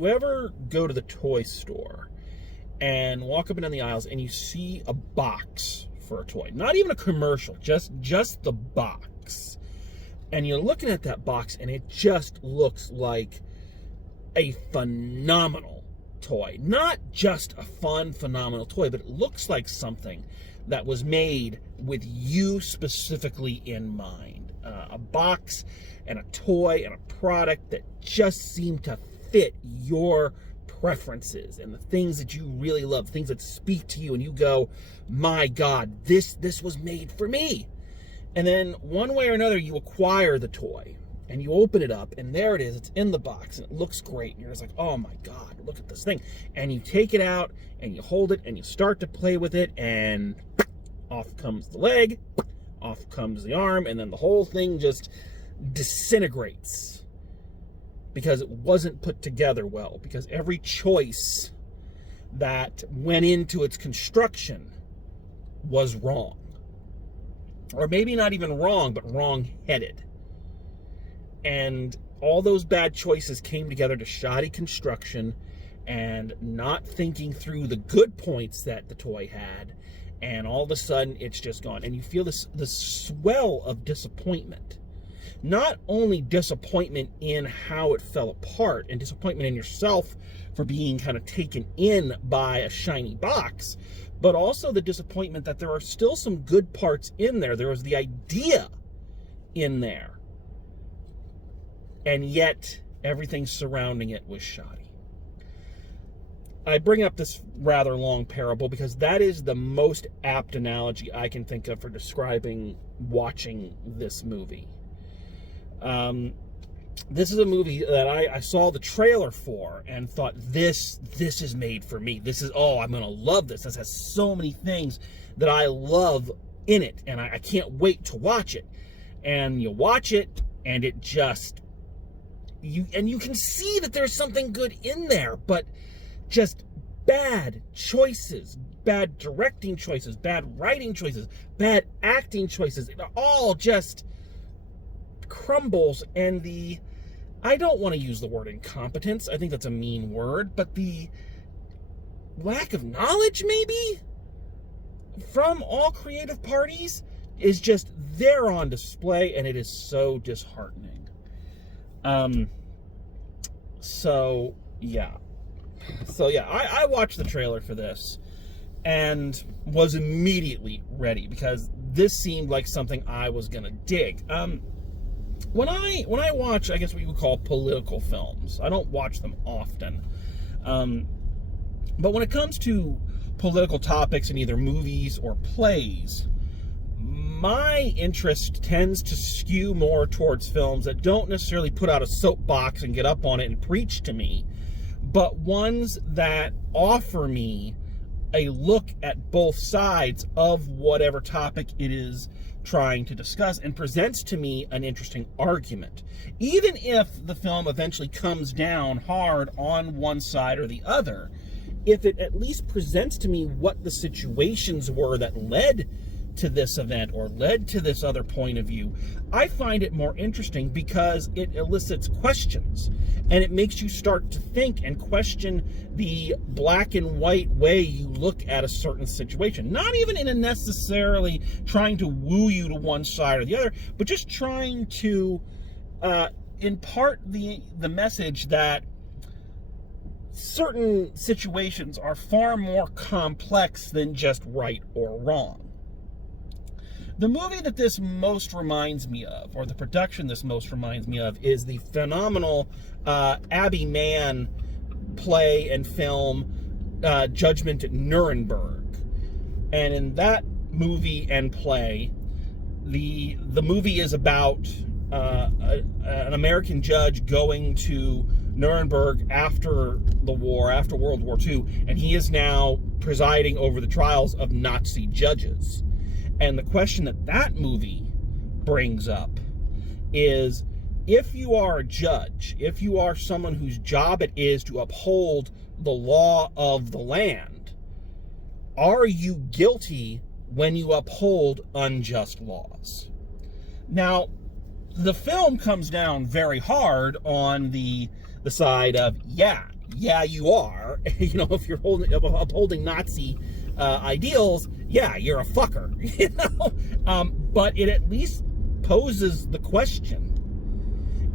you ever go to the toy store and walk up and down the aisles and you see a box for a toy? Not even a commercial, just the box. And you're looking at that box and it just looks like a phenomenal toy. Not just a fun, phenomenal toy, but it looks like something that was made with you specifically in mind. A box and a toy and a product that just seem to fit your preferences and the things that you really love, things that speak to you, and you go, my God, this was made for me. And then one way or another, you acquire the toy and you open it up and there it is, it's in the box and it looks great. And you're just like, oh my God, look at this thing. And you take it out and you hold it and you start to play with it and off comes the leg, off comes the arm, and then the whole thing just disintegrates because it wasn't put together well, because every choice that went into its construction was wrong. Or maybe not even wrong, but wrong-headed. And all those bad choices came together to shoddy construction and not thinking through the good points that the toy had, and all of a sudden it's just gone. And you feel this swell of disappointment. Not only disappointment in how it fell apart, and disappointment in yourself for being kind of taken in by a shiny box, but also the disappointment that there are still some good parts in there. There was the idea in there, and yet everything surrounding it was shoddy. I bring up this rather long parable because that is the most apt analogy I can think of for describing watching this movie. This is a movie that I saw the trailer for and thought, this is made for me. This is, oh, I'm going to love this. This has so many things that I love in it, and I can't wait to watch it. And you watch it, and it just, you can see that there's something good in there, but just bad choices, bad directing choices, bad writing choices, bad acting choices. It all just crumbles, and I don't want to use the word incompetence. I think that's a mean word, but the lack of knowledge, maybe, from all creative parties is just there on display, and it is so disheartening. So yeah, I watched the trailer for this and was immediately ready because this seemed like something I was gonna dig. When I watch, I guess what you would call political films, I don't watch them often. But when it comes to political topics in either movies or plays, my interest tends to skew more towards films that don't necessarily put out a soapbox and get up on it and preach to me, but ones that offer me a look at both sides of whatever topic it is trying to discuss and presents to me an interesting argument. Even if the film eventually comes down hard on one side or the other, if it at least presents to me what the situations were that led to this event or led to this other point of view, I find it more interesting because it elicits questions and it makes you start to think and question the black and white way you look at a certain situation. Not even in a necessarily trying to woo you to one side or the other, but just trying to impart the message that certain situations are far more complex than just right or wrong. The movie that this most reminds me of, or the production this most reminds me of, is the phenomenal Abby Mann play and film Judgment at Nuremberg. And in that movie and play, the movie is about an American judge going to Nuremberg after the war, after World War II, and he is now presiding over the trials of Nazi judges. And the question that movie brings up is, if you are a judge, if you are someone whose job it is to uphold the law of the land, are you guilty when you uphold unjust laws? Now, the film comes down very hard on the side of, yeah, yeah, you are. You know, if you're upholding Nazi ideals, yeah, you're a fucker. You know, but it at least poses the question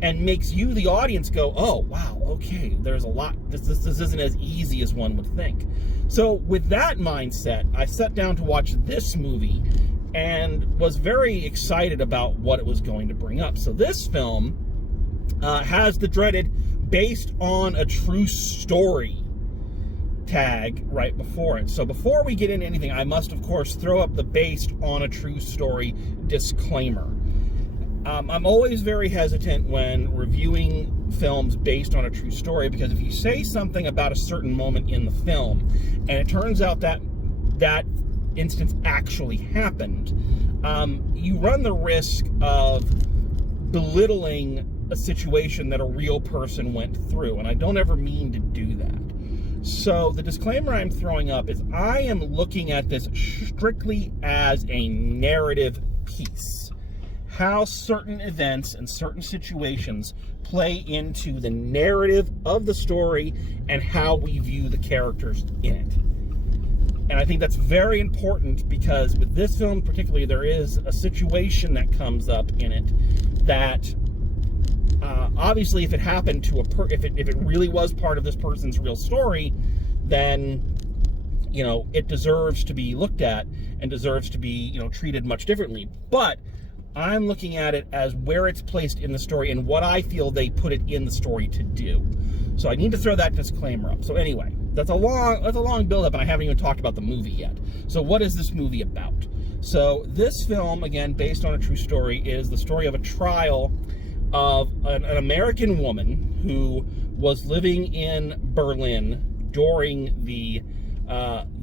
and makes you, the audience, go, oh, wow, okay, there's a lot. This isn't as easy as one would think. So with that mindset, I sat down to watch this movie and was very excited about what it was going to bring up. So this film has the dreaded based on a true story tag right before it. So before we get into anything, I must, of course, throw up the based on a true story disclaimer. I'm always very hesitant when reviewing films based on a true story, because if you say something about a certain moment in the film and it turns out that that instance actually happened, you run the risk of belittling a situation that a real person went through, and I don't ever mean to do that. So the disclaimer I'm throwing up is I am looking at this strictly as a narrative piece. How certain events and certain situations play into the narrative of the story and how we view the characters in it. And I think that's very important, because with this film particularly, there is a situation that comes up in it that obviously, if it happened to if it really was part of this person's real story, then, you know, it deserves to be looked at and deserves to be, you know, treated much differently. But I'm looking at it as where it's placed in the story and what I feel they put it in the story to do. So I need to throw that disclaimer up. So anyway, that's a long build-up, and I haven't even talked about the movie yet. So what is this movie about? So this film, again, based on a true story, is the story of a trial of an American woman who was living in Berlin during the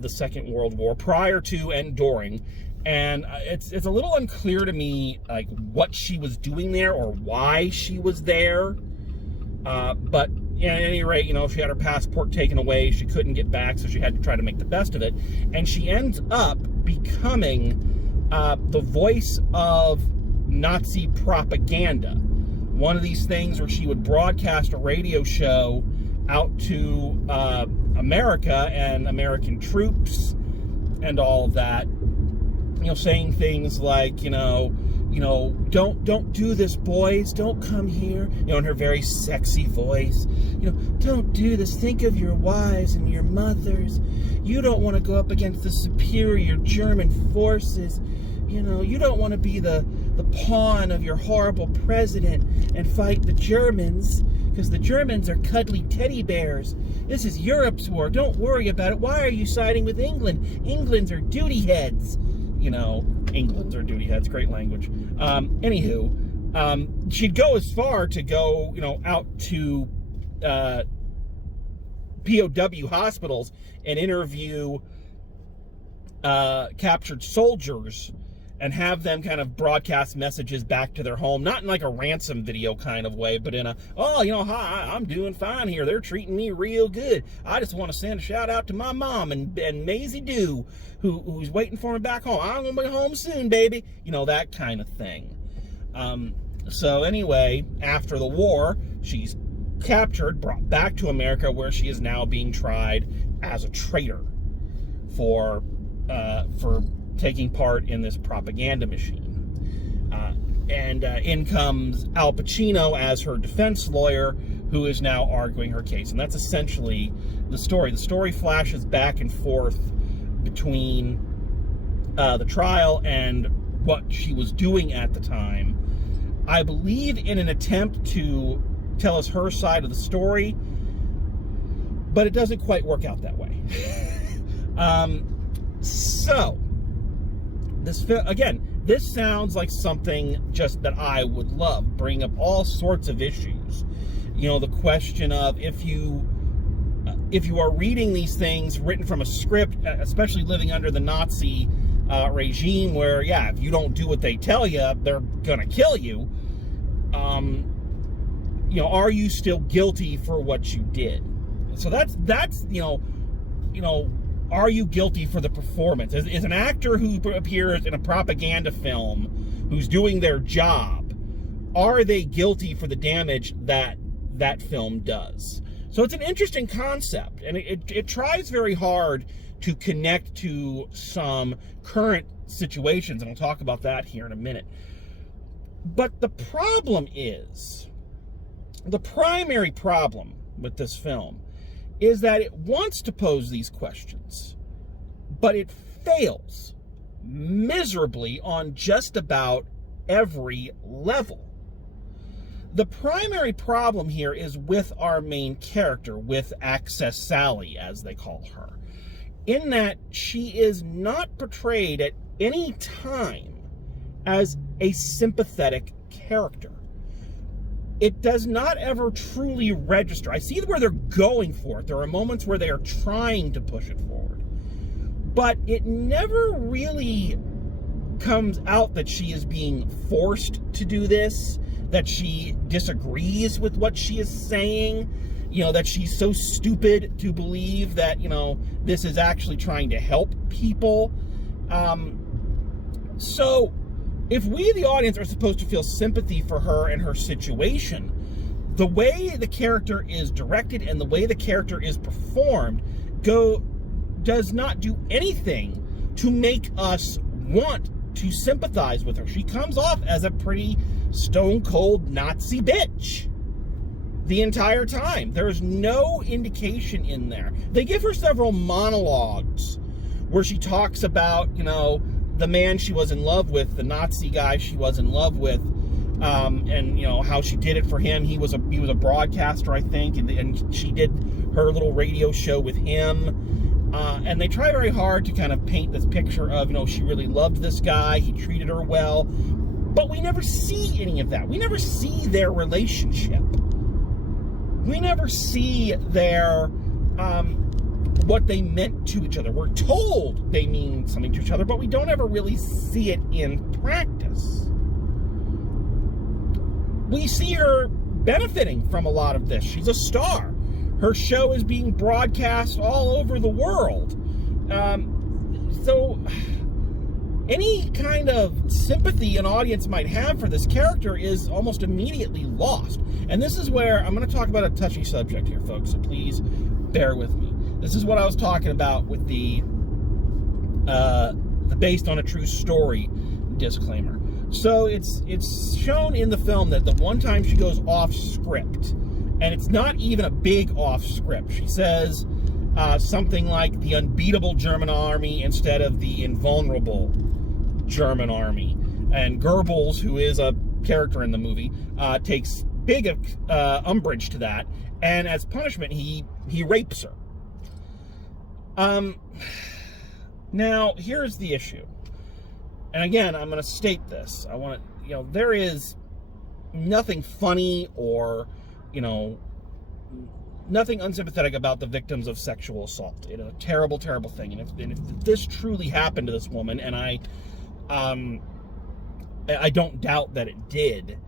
Second World War, prior to and during. And it's a little unclear to me, like, what she was doing there or why she was there. But at any rate, you know, she had her passport taken away. She couldn't get back, so she had to try to make the best of it. And she ends up becoming the voice of Nazi propaganda. One of these things where she would broadcast a radio show out to America and American troops and all of that. You know, saying things like, you know, don't do this, boys. Don't come here. You know, in her very sexy voice. You know, don't do this. Think of your wives and your mothers. You don't want to go up against the superior German forces. You know, you don't want to be the pawn of your horrible president and fight the Germans, because the Germans are cuddly teddy bears. This is Europe's war. Don't worry about it. Why are you siding with England? England's are duty heads. You know, England's are duty heads. Great language. Anywho, she'd go as far to go, you know, out to POW hospitals and interview captured soldiers and have them kind of broadcast messages back to their home, not in like a ransom video kind of way, but in a, oh, you know, hi, I'm doing fine here. They're treating me real good. I just want to send a shout out to my mom and Maisie Dew, who's waiting for me back home. I'm going to be home soon, baby. You know, that kind of thing. So anyway, after the war, she's captured, brought back to America, where she is now being tried as a traitor for taking part in this propaganda machine. And in comes Al Pacino as her defense lawyer, who is now arguing her case. And that's essentially the story. The story flashes back and forth between the trial and what she was doing at the time. I believe in an attempt to tell us her side of the story, but it doesn't quite work out that way. So, this sounds like something just that I would love. Bring up all sorts of issues. You know, the question of if you are reading these things written from a script, especially living under the Nazi regime, where, yeah, if you don't do what they tell you, they're gonna kill you. You know, are you still guilty for what you did? So that's you know. Are you guilty for the performance? Is an actor who appears in a propaganda film who's doing their job, are they guilty for the damage that that film does? So it's an interesting concept, and it tries very hard to connect to some current situations, and I'll talk about that here in a minute. But the problem is, the primary problem with this film is that it wants to pose these questions, but it fails miserably on just about every level. The primary problem here is with our main character, with Access Sally, as they call her, in that she is not portrayed at any time as a sympathetic character. It does not ever truly register. I see where they're going for it. There are moments where they are trying to push it forward, but it never really comes out that she is being forced to do this, that she disagrees with what she is saying, that she's so stupid to believe that, this is actually trying to help people. So if we, the audience, are supposed to feel sympathy for her and her situation, the way the character is directed and the way the character is performed does not do anything to make us want to sympathize with her. She comes off as a pretty stone-cold Nazi bitch the entire time. There's no indication in there. They give her several monologues where she talks about, the man she was in love with, the Nazi guy she was in love with, and how she did it for him. He was a broadcaster, I think, and she did her little radio show with him. And they try very hard to kind of paint this picture of, she really loved this guy, he treated her well, but we never see any of that. We never see their relationship. We never see their, what they meant to each other. We're told they mean something to each other, but we don't ever really see it in practice. We see her benefiting from a lot of this. She's a star. Her show is being broadcast all over the world. So any kind of sympathy an audience might have for this character is almost immediately lost. And this is where I'm going to talk about a touchy subject here, folks, so please bear with me. This is what I was talking about with the based on a true story disclaimer. So it's shown in the film that the one time she goes off script, and it's not even a big off script. She says something like the unbeatable German army instead of the invulnerable German army. And Goebbels, who is a character in the movie, takes big umbrage to that, and as punishment, he rapes her. Now, here's the issue. And again, I'm going to state this. I want to, there is nothing funny or, nothing unsympathetic about the victims of sexual assault. It is a terrible, terrible thing. And if this truly happened to this woman, and I don't doubt that it did,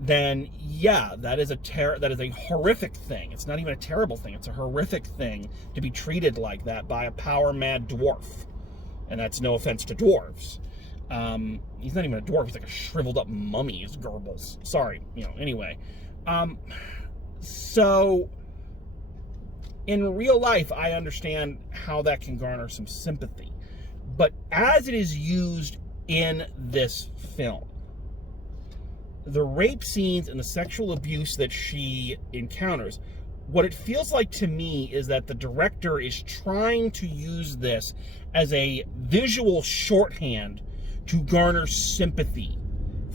then yeah, that is a horrific thing. It's not even a terrible thing. It's a horrific thing to be treated like that by a power-mad dwarf. And that's no offense to dwarves. He's not even a dwarf. He's like a shriveled up mummy. He's Goebbels. Sorry. Anyway. So in real life, I understand how that can garner some sympathy. But as it is used in this film, the rape scenes and the sexual abuse that she encounters, what it feels like to me is that the director is trying to use this as a visual shorthand to garner sympathy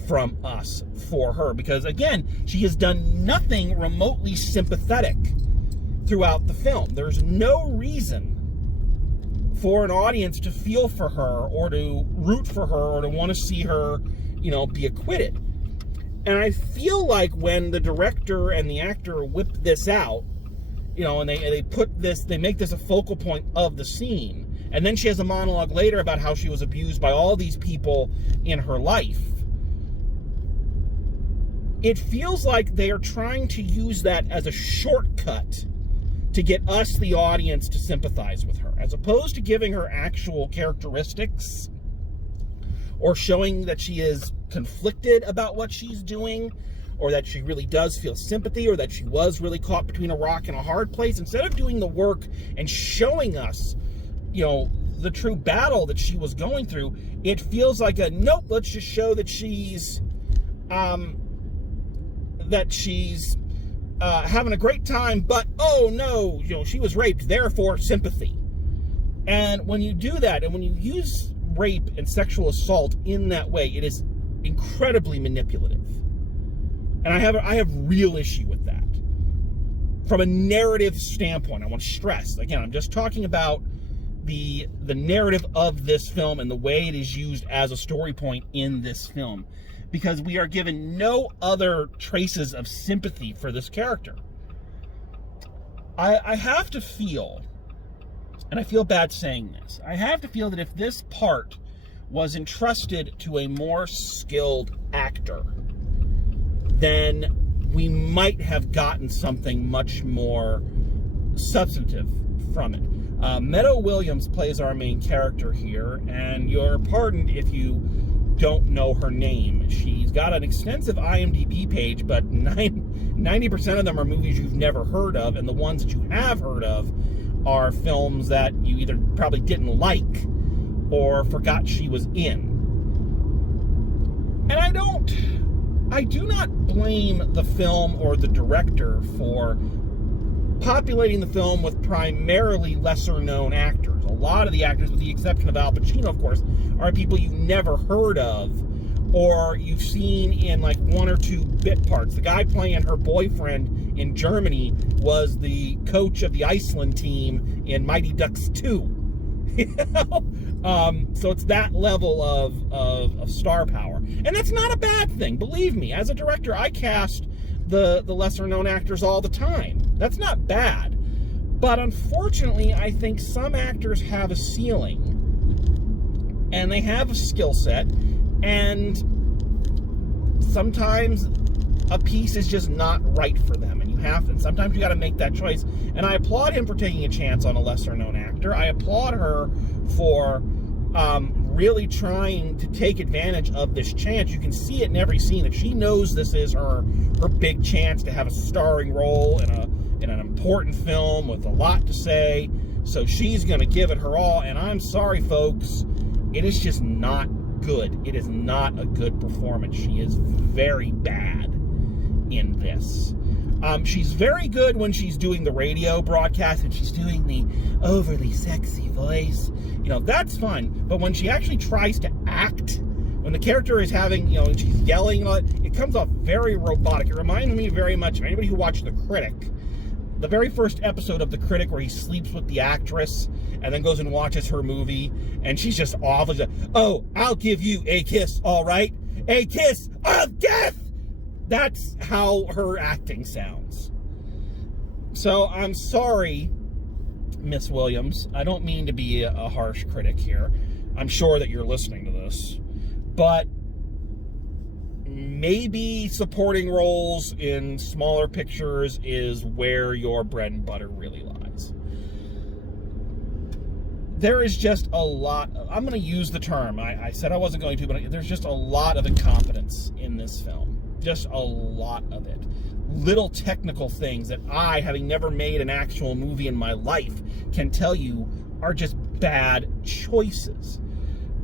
from us for her. Because again, she has done nothing remotely sympathetic throughout the film. There's no reason for an audience to feel for her or to root for her or to want to see her, be acquitted. And I feel like when the director and the actor whip this out, and they make this a focal point of the scene, and then she has a monologue later about how she was abused by all these people in her life, it feels like they are trying to use that as a shortcut to get us, the audience, to sympathize with her, as opposed to giving her actual characteristics or showing that she is conflicted about what she's doing, or that she really does feel sympathy, or that she was really caught between a rock and a hard place. Instead of doing the work and showing us, the true battle that she was going through, it feels like nope, let's just show that she's having a great time, but oh no, she was raped, therefore sympathy. And when you do that, and when you use rape and sexual assault in that way, it is incredibly manipulative. And I have real issue with that. From a narrative standpoint, I want to stress, again, I'm just talking about the narrative of this film and the way it is used as a story point in this film, because we are given no other traces of sympathy for this character. I have to feel, and I feel bad saying this, I have to feel that if this part was entrusted to a more skilled actor, then we might have gotten something much more substantive from it. Meadow Williams plays our main character here, and you're pardoned if you don't know her name. She's got an extensive IMDb page, but 90% of them are movies you've never heard of, and the ones that you have heard of are films that you either probably didn't like or forgot she was in. And I do not blame the film or the director for populating the film with primarily lesser-known actors. A lot of the actors, with the exception of Al Pacino, of course, are people you've never heard of or you've seen in like one or two bit parts. The guy playing her boyfriend in Germany was the coach of the Iceland team in Mighty Ducks 2. So it's that level of star power. And that's not a bad thing. Believe me, as a director, I cast the lesser-known actors all the time. That's not bad. But unfortunately, I think some actors have a ceiling, and they have a skill set, and sometimes a piece is just not right for them, and sometimes you got to make that choice. And I applaud him for taking a chance on a lesser-known actor. I applaud her for really trying to take advantage of this chance. You can see it in every scene that she knows this is her big chance to have a starring role in an important film with a lot to say. So she's going to give it her all. And I'm sorry, folks, it is just not good. It is not a good performance. She is very bad in this. She's very good when she's doing the radio broadcast and she's doing the overly sexy voice. That's fine. But when she actually tries to act, when the character is having, she's yelling and all that, it comes off very robotic. It reminds me very much of anybody who watched The Critic. The very first episode of The Critic, where he sleeps with the actress and then goes and watches her movie, and she's just awful. Oh, I'll give you a kiss, all right? A kiss of death! That's how her acting sounds. So I'm sorry, Miss Williams. I don't mean to be a harsh critic here. I'm sure that you're listening to this. But maybe supporting roles in smaller pictures is where your bread and butter really lies. There is just a lot I'm going to use the term. I said I wasn't going to, but there's just a lot of incompetence in this film. Just a lot of it. Little technical things that I, having never made an actual movie in my life, can tell you are just bad choices.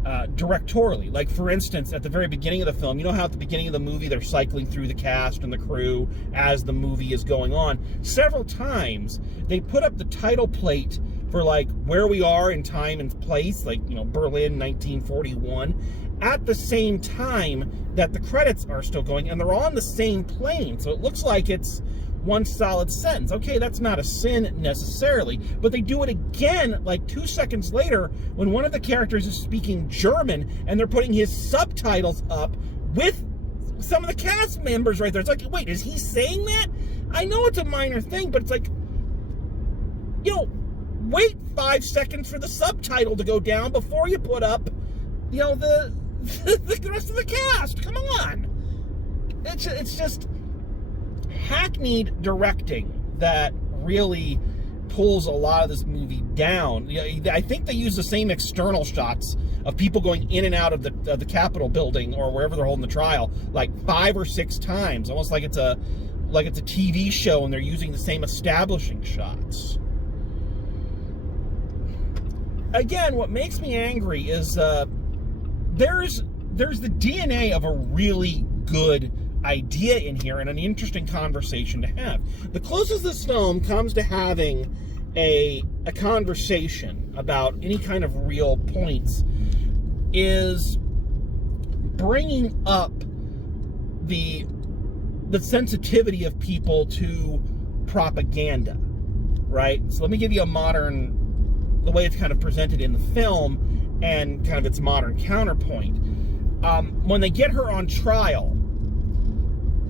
Directorially. Like, for instance, at the very beginning of the film, you know how at the beginning of the movie they're cycling through the cast and the crew as the movie is going on? Several times they put up the title plate for, like, where we are in time and place, like, Berlin, 1941, at the same time that the credits are still going, and they're on the same plane, so it looks like it's one solid sentence. Okay, that's not a sin necessarily, but they do it again like 2 seconds later when one of the characters is speaking German and they're putting his subtitles up with some of the cast members right there. It's like, wait, is he saying that? I know it's a minor thing, but it's like, wait 5 seconds for the subtitle to go down before you put up, the rest of the cast. Come on. It's just hackneyed directing that really pulls a lot of this movie down. I think they use the same external shots of people going in and out of the Capitol building or wherever they're holding the trial like 5 or 6 times, almost like it's a TV show and they're using the same establishing shots. Again, what makes me angry is there's the DNA of a really good idea in here and an interesting conversation to have. The closest this film comes to having a conversation about any kind of real points is bringing up the sensitivity of people to propaganda, right? So let me give you the way it's kind of presented in the film and kind of its modern counterpoint. When they get her on trial,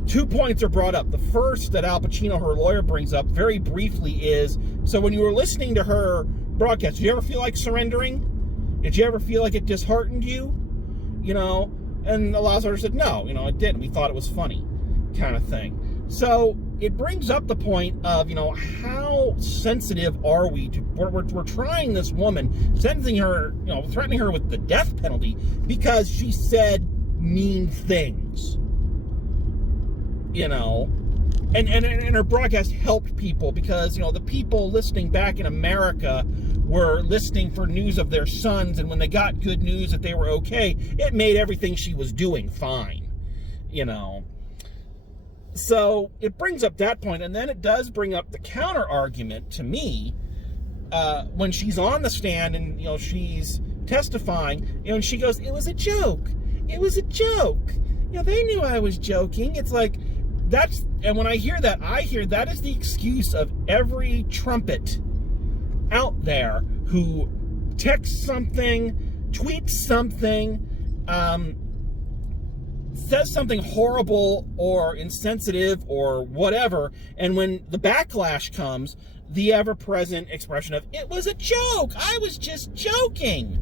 2 points are brought up. The first that Al Pacino, her lawyer, brings up very briefly is, so when you were listening to her broadcast, did you ever feel like surrendering? Did you ever feel like it disheartened you? You know? And the Lazar said, no, it didn't. We thought it was funny, kind of thing. So it brings up the point of, how sensitive are we to, we're trying this woman, sentencing her, threatening her with the death penalty because she said mean things. And her broadcast helped people because, the people listening back in America were listening for news of their sons, and when they got good news that they were okay, it made everything she was doing fine, So it brings up that point, and then it does bring up the counter argument to me when she's on the stand and, she's testifying, and she goes, it was a joke. It was a joke. They knew I was joking. It's like, and when I hear that is the excuse of every trumpet out there who texts something, tweets something, says something horrible or insensitive or whatever, and when the backlash comes, the ever-present expression of, it was a joke, I was just joking.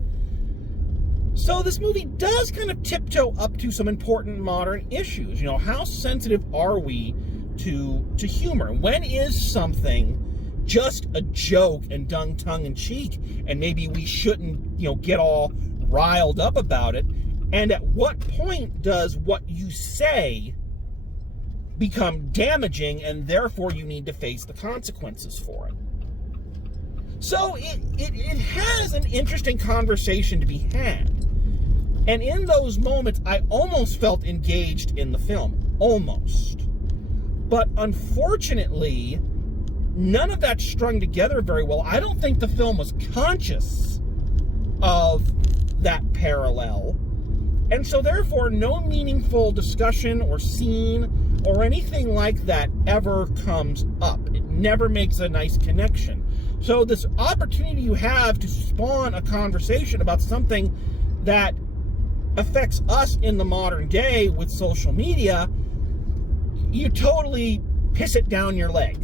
So this movie does kind of tiptoe up to some important modern issues. How sensitive are we to humor? When is something just a joke and done tongue-in-cheek, and maybe we shouldn't, get all riled up about it? And at what point does what you say become damaging, and therefore you need to face the consequences for it? So it has an interesting conversation to be had. And in those moments, I almost felt engaged in the film. Almost. But unfortunately, none of that strung together very well. I don't think the film was conscious of that parallel. And so therefore, no meaningful discussion or scene or anything like that ever comes up. It never makes a nice connection. So this opportunity you have to spawn a conversation about something that affects us in the modern day with social media, you totally piss it down your leg.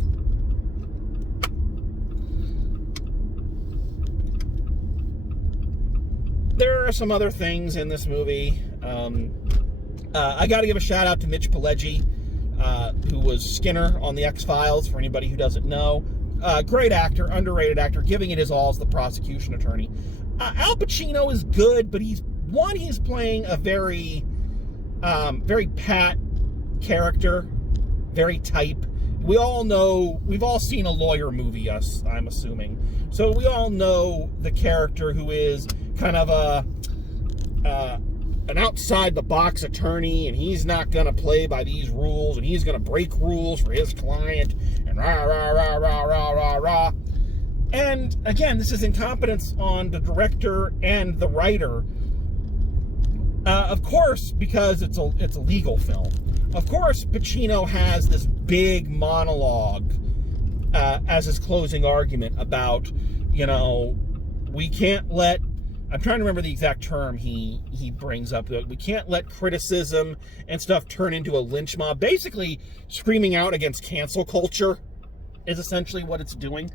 There are some other things in this movie. I got to give a shout out to Mitch Pileggi, who was Skinner on the X-Files, for anybody who doesn't know. Great actor, underrated actor, giving it his all as the prosecution attorney. Al Pacino is good, but he's playing a very pat character, very type. We all know, we've all seen a lawyer movie, I'm assuming. So we all know the character who is kind of an outside-the-box attorney, and he's not going to play by these rules, and he's going to break rules for his client, and rah, rah, rah, rah, rah, rah, rah. And again, this is incompetence on the director and the writer. Of course, because it's a legal film. Of course, Pacino has this big monologue as his closing argument about, we can't let, I'm trying to remember the exact term he brings up. We can't let criticism and stuff turn into a lynch mob. Basically, screaming out against cancel culture is essentially what it's doing.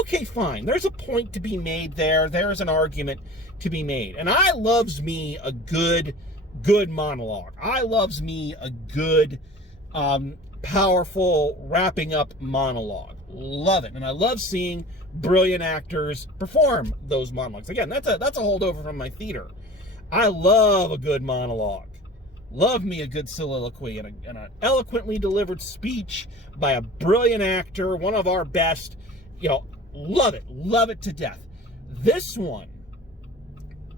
Okay, fine. There's a point to be made there. There's an argument to be made. And I loves me a good monologue. I loves me a good, powerful, wrapping up monologue. Love it. And I love seeing brilliant actors perform those monologues. Again, that's a holdover from my theater I love a good monologue. Love me a good soliloquy and an eloquently delivered speech by a brilliant actor, one of our best. You know, love it to death. This one,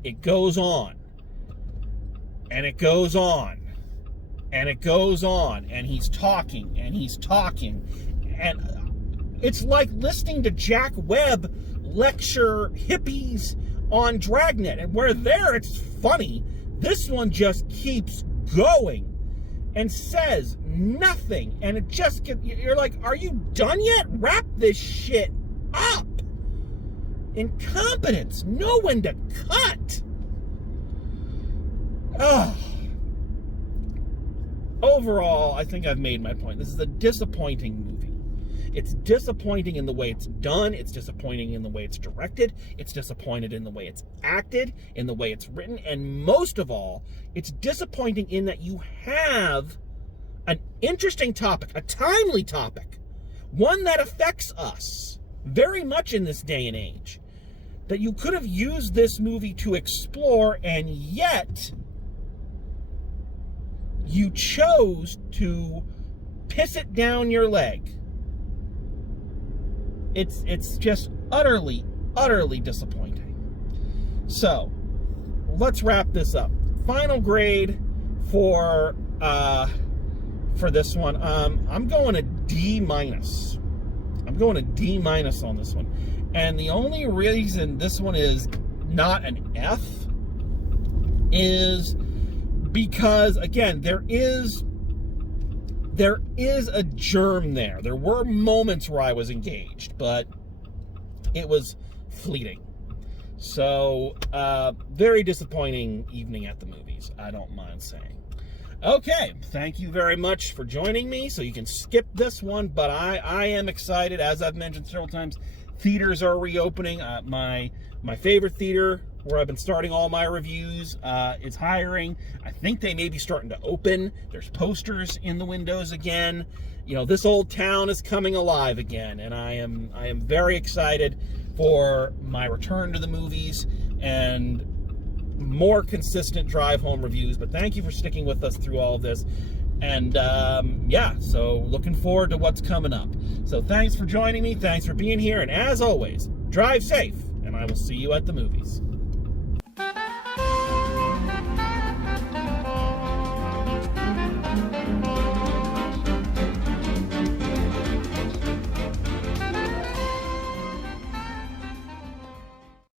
it goes on, and it goes on, and it goes on, and he's talking, and it's like listening to Jack Webb lecture hippies on Dragnet, and where there it's funny, this one just keeps going and says nothing, and it just you're like, are you done yet? Wrap this shit up. Incompetence, know when to cut. Overall, I think I've made my point. This is a disappointing movie. It's disappointing in the way it's done. It's disappointing in the way it's directed. It's disappointed in the way it's acted, in the way it's written. And most of all, it's disappointing in that you have an interesting topic, a timely topic, one that affects us very much in this day and age, that you could have used this movie to explore, and yet you chose to piss it down your leg. It's just utterly disappointing. So, let's wrap this up. Final grade for this one. I'm going a D-. I'm going a D- on this one. And the only reason this one is not an F is because, again, there is a germ there. There were moments where I was engaged, but it was fleeting. So, very disappointing evening at the movies, I don't mind saying. Okay, thank you very much for joining me. So you can skip this one, but I am excited. As I've mentioned several times, theaters are reopening. My favorite theater, where I've been starting all my reviews, is hiring. I think they may be starting to open. There's posters in the windows again. You know, this old town is coming alive again, and I am very excited for my return to the movies and more consistent drive home reviews. But thank you for sticking with us through all of this. And yeah, so looking forward to what's coming up. So thanks for joining me. Thanks for being here. And as always, drive safe, and I will see you at the movies.